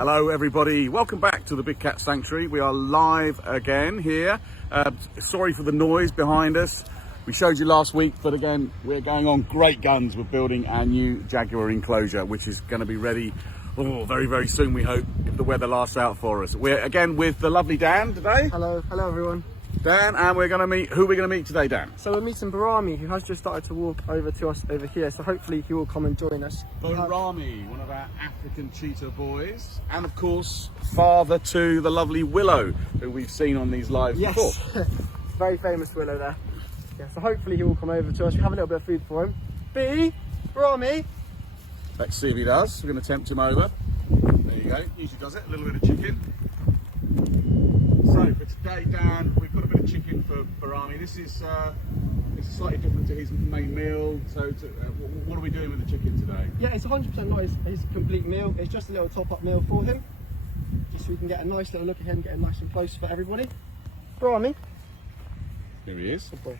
Hello everybody, welcome back to the Big Cat Sanctuary. We are live again here. Sorry for the noise behind us. We showed you last week, but again, we're going on great guns. We're building our new Jaguar enclosure, which is going to be ready very, very soon, we hope, if the weather lasts out for us. We're again with the lovely Dan today. Hello everyone. Dan, and we're going to meet, who are we going to meet today, Dan? So we're meeting Bajrami, who has just started to walk over to us over here, so hopefully he will come and join us. Bajrami, one of our African cheetah boys, and of course, father to the lovely Willow, who we've seen on these lives before. Very famous Willow there. Yeah, so hopefully he will come over to us. We have a little bit of food for him. Bajrami. Let's see if he does. We're going to tempt him over. There you go. Usually does it. A little bit of chicken. So for today, Dan, we've got a bit of chicken for Bajrami. This is slightly different to his main meal. So what are we doing with the chicken today? Yeah, it's 100% not his complete meal. It's just a little top-up meal for him, just so we can get a nice little look at him, get him nice and close for everybody. Bajrami. Here he is. Good boy.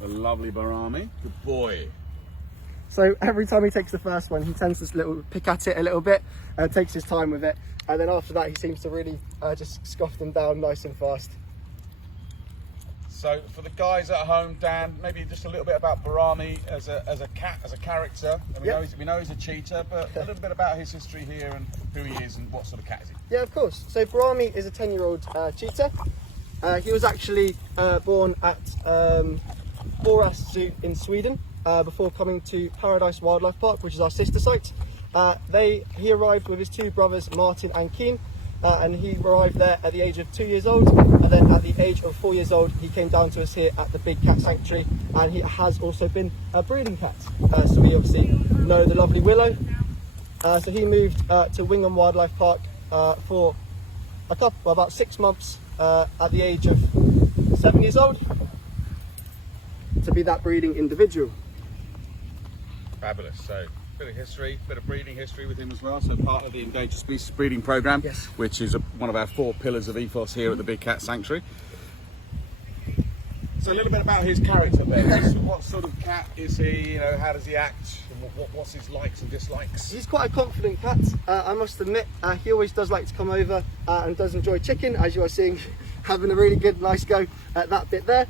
The lovely Bajrami. Good boy. So every time he takes the first one, he tends to pick at it a little bit and takes his time with it. And then after that, he seems to really just scoff them down nice and fast. So for the guys at home, Dan, maybe just a little bit about Bajrami as a cat, as a character. And we know he's a cheetah, but a little bit about his history here and who he is and what sort of cat is he? Yeah, of course. So Bajrami is a 10-year-old cheetah. He was actually born at Borås Zoo in Sweden before coming to Paradise Wildlife Park, which is our sister site. He arrived with his two brothers, Martin and Keen, and he arrived there at the age of 2 years old, and then at the age of 4 years old, he came down to us here at the Big Cat Sanctuary, and he has also been a breeding cat. So we obviously know the lovely Willow. So he moved to Wingham Wildlife Park for about 6 months at the age of 7 years old to be that breeding individual. Fabulous. So bit of history, bit of breeding history with him as well. So part of the Endangered Species Breeding Programme, yes, which is one of our 4 pillars of ethos here at the Big Cat Sanctuary. So a little bit about his character then. What sort of cat is he? You know, how does he act? What's his likes and dislikes? He's quite a confident cat, I must admit. He always does like to come over and does enjoy chicken, as you are seeing, having a really good, nice go at that bit there.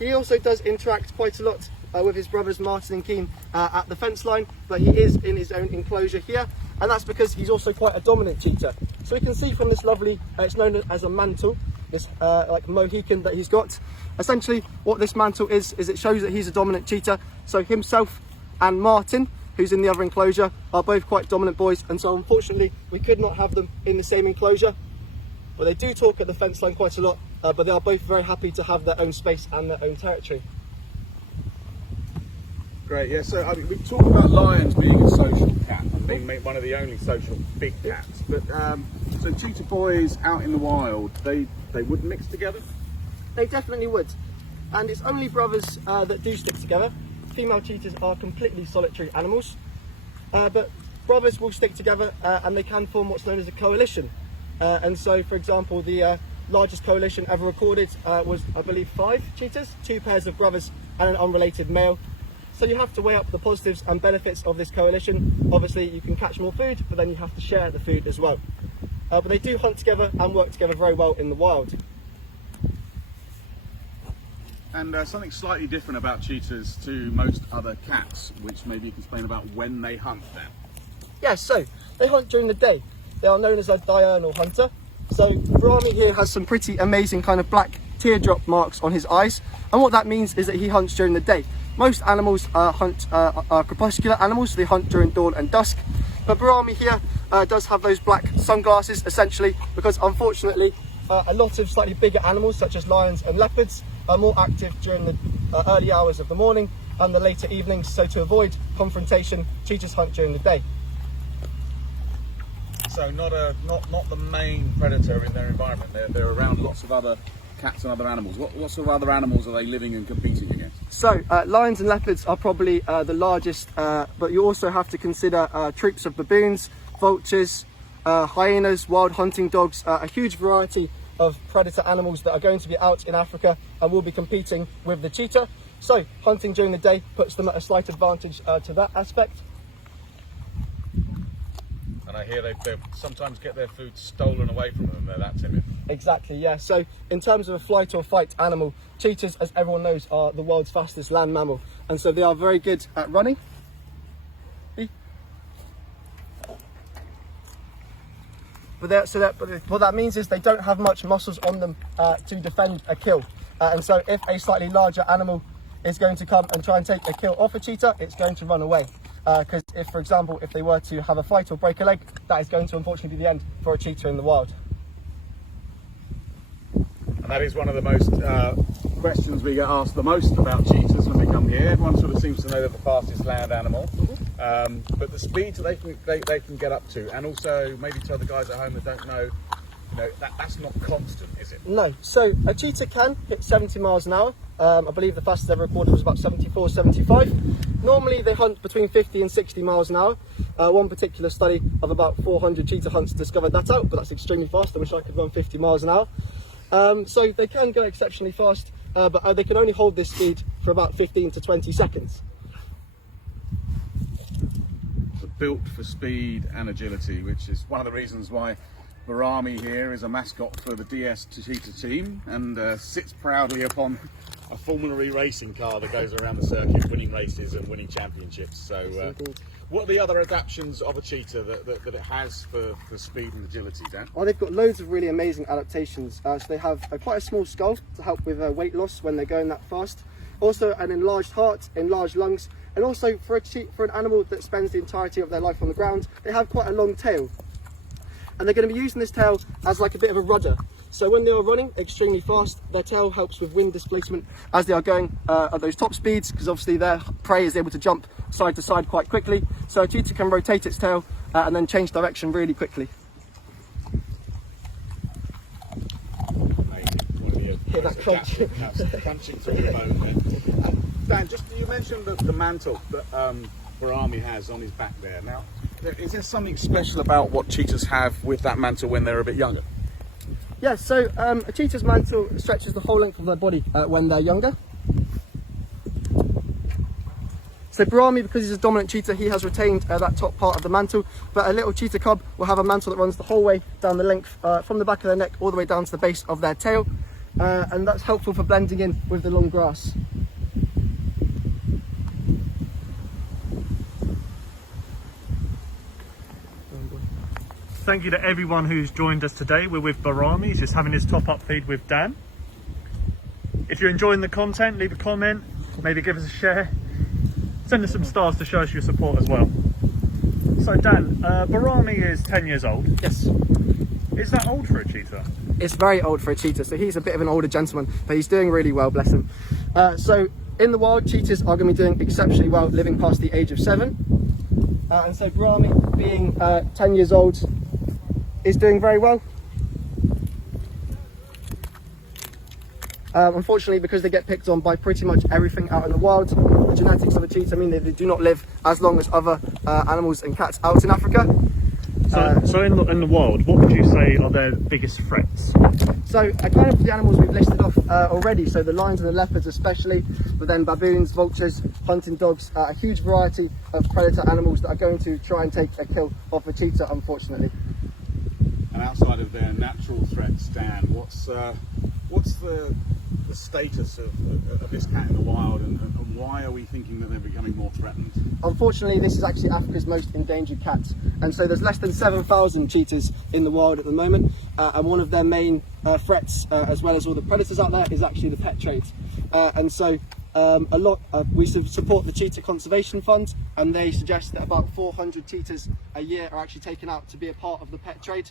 He also does interact quite a lot with his brothers Martin and Keen at the fence line, but he is in his own enclosure here, and that's because he's also quite a dominant cheetah. So you can see from this lovely, it's known as a mantle, this like Mohican that he's got. Essentially what this mantle is it shows that he's a dominant cheetah. So himself and Martin, who's in the other enclosure, are both quite dominant boys, and so unfortunately we could not have them in the same enclosure. But they do talk at the fence line quite a lot, but they are both very happy to have their own space and their own territory. Great, yeah, so I mean, we've talked about lions being a social cat and being one of the only social big cats, but so cheetah boys out in the wild, they would mix together? They definitely would, and it's only brothers that do stick together. Female cheetahs are completely solitary animals, but brothers will stick together and they can form what's known as a coalition. And so, for example, the largest coalition ever recorded was, I believe, 5 cheetahs, 2 pairs of brothers and an unrelated male. So you have to weigh up the positives and benefits of this coalition. Obviously you can catch more food, but then you have to share the food as well. But they do hunt together and work together very well in the wild. And something slightly different about cheetahs to most other cats, which maybe you can explain about when they hunt then. Yes, so they hunt during the day. They are known as a diurnal hunter. So Bajrami here has some pretty amazing kind of black teardrop marks on his eyes, and what that means is that he hunts during the day. Most animals are crepuscular animals, so they hunt during dawn and dusk, but Bajrami here does have those black sunglasses, essentially because unfortunately a lot of slightly bigger animals such as lions and leopards are more active during the early hours of the morning and the later evenings, so to avoid confrontation, cheetahs hunt during the day. So not the main predator in their environment. They're around lots of other cats and other animals. What sort of other animals are they living and competing against? So lions and leopards are probably the largest, but you also have to consider troops of baboons, vultures, hyenas, wild hunting dogs, a huge variety of predator animals that are going to be out in Africa and will be competing with the cheetah. So hunting during the day puts them at a slight advantage to that aspect. And I hear they sometimes get their food stolen away from them. They're that timid. Exactly, yeah. So in terms of a flight or fight animal, cheetahs, as everyone knows, are the world's fastest land mammal. And so they are very good at running. But what that means is they don't have much muscles on them to defend a kill. And so if a slightly larger animal is going to come and try and take a kill off a cheetah, it's going to run away. Because if, for example, if they were to have a fight or break a leg, that is going to unfortunately be the end for a cheetah in the wild. And that is one of the most questions we get asked the most about cheetahs when we come here. Everyone sort of seems to know they're the fastest land animal, but the speeds that they can get up to, and also maybe tell the guys at home that don't know, that's not constant, is it? No. So a cheetah can hit 70 miles an hour. I believe the fastest ever recorded was about 74, 75. Normally they hunt between 50 and 60 miles an hour. One particular study of about 400 cheetah hunts discovered that out, but that's extremely fast. I wish I could run 50 miles an hour. So they can go exceptionally fast, but they can only hold this speed for about 15 to 20 seconds. So built for speed and agility, which is one of the reasons why Bajrami here is a mascot for the DS Cheetah team and sits proudly upon a formulary racing car that goes around the circuit winning races and winning championships. So what are the other adaptations of a cheetah that it has for speed and agility, Dan? Oh, they've got loads of really amazing adaptations. So they have quite a small skull to help with weight loss when they're going that fast. Also an enlarged heart, enlarged lungs, and also for an animal that spends the entirety of their life on the ground, they have quite a long tail. And they're going to be using this tail as like a bit of a rudder. So when they are running extremely fast, their tail helps with wind displacement as they are going at those top speeds, because obviously their prey is able to jump side to side quite quickly. So a cheetah can rotate its tail and then change direction really quickly. Amazing. Hear that crunch? Crunching through the bone there. Dan, just you mentioned the mantle that Bajrami has on his back there. Now, is there something special about what cheetahs have with that mantle when they're a bit younger? Yeah, so a cheetah's mantle stretches the whole length of their body when they're younger. So Bajrami, because he's a dominant cheetah, he has retained that top part of the mantle, but a little cheetah cub will have a mantle that runs the whole way down the length from the back of their neck all the way down to the base of their tail, and that's helpful for blending in with the long grass. Thank you to everyone who's joined us today. We're with Bajrami. He's just having his top-up feed with Dan. If you're enjoying the content, leave a comment, maybe give us a share. Send us some stars to show us your support as well. So Dan, Bajrami is 10 years old. Yes. Is that old for a cheetah? It's very old for a cheetah, so he's a bit of an older gentleman, but he's doing really well, bless him. So in the wild, cheetahs are going to be doing exceptionally well, living past the age of 7. And so Bajrami, being 10 years old, is doing very well. Unfortunately, because they get picked on by pretty much everything out in the wild, the genetics of a cheetah mean that they do not live as long as other animals and cats out in Africa. So in the wild, what would you say are their biggest threats? So kind of the animals we've listed off already, so the lions and the leopards especially, but then baboons, vultures, hunting dogs, a huge variety of predator animals that are going to try and take a kill off a cheetah, unfortunately. And outside of their natural threats, Dan, what's the status of this cat in the wild, and why are we thinking that they're becoming more threatened? Unfortunately, this is actually Africa's most endangered cat, and so there's less than 7,000 cheetahs in the wild at the moment, and one of their main threats, as well as all the predators out there, is actually the pet trade. And so we support the Cheetah Conservation Fund, and they suggest that about 400 cheetahs a year are actually taken out to be a part of the pet trade.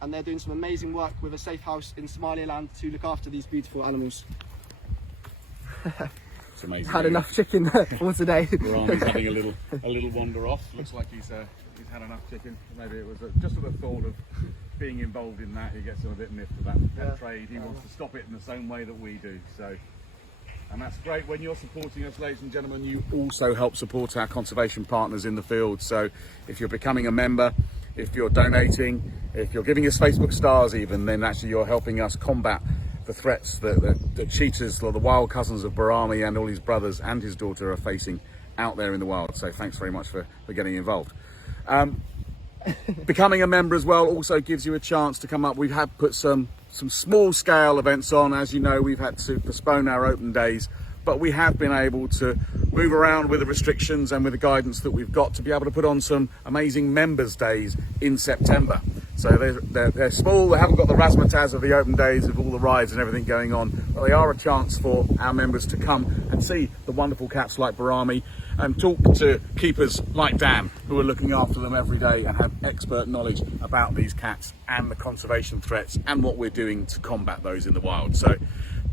And they're doing some amazing work with a safe house in Somaliland to look after these beautiful animals. It's amazing. Had enough chicken for today. Bajrami's having a little wander off. Looks like he's had enough chicken. Maybe it was just at the thought of being involved in that, he gets a bit miffed about that trade. He wants to stop it in the same way that we do. So, and that's great. When you're supporting us, ladies and gentlemen, you also help support our conservation partners in the field. So if you're becoming a member, if you're donating, if you're giving us Facebook stars even, then actually you're helping us combat the threats that cheetahs, or the wild cousins of Bajrami and all his brothers and his daughter are facing out there in the wild. So thanks very much for getting involved. Becoming a member as well also gives you a chance to come up. We have put some small scale events on. As you know, we've had to postpone our open days, but we have been able to move around with the restrictions and with the guidance that we've got to be able to put on some amazing members days in September. So they're small, they haven't got the razzmatazz of the open days with all the rides and everything going on, but they are a chance for our members to come and see the wonderful cats like Bajrami and talk to keepers like Dan, who are looking after them every day and have expert knowledge about these cats and the conservation threats and what we're doing to combat those in the wild. So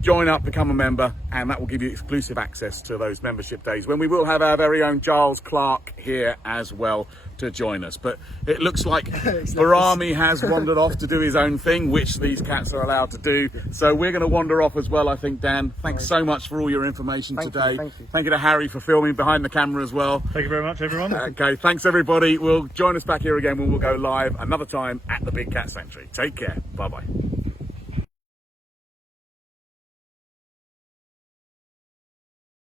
join up, become a member, and that will give you exclusive access to those membership days when we will have our very own Giles Clark here as well to join us. But it looks like Bajrami has wandered off to do his own thing, which these cats are allowed to do. So we're going to wander off as well, I think. Dan, thanks so much for all your information today. Thank you to Harry for filming behind the camera as well. Thank you very much, everyone. Okay, thanks everybody. We'll join us back here again when we'll go live another time at the Big Cat Sanctuary. Take care. Bye-bye.